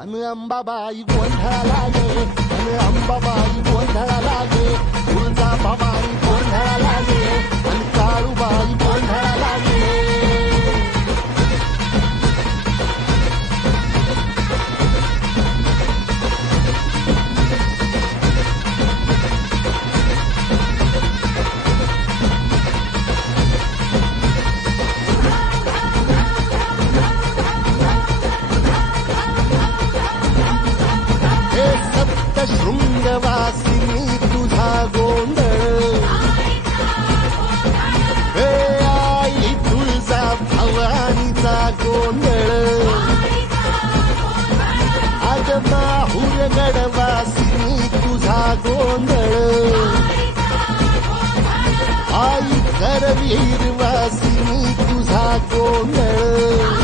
अन अंबाबाई गोंधळाला गे, अन अंबाबाई गोंधळाला गे, तुळजा भवानी गोंधळाला गे, अन काळूबाई गोंधळाला गे. शृंगवासिनी तुझा गोंधळ, हे आई तुळजा भवानीचा गोंधळ, आज माहूर गडवासिनी तुझा गोंधळ, आई करवीर वासिनी तुझा गोंधळ.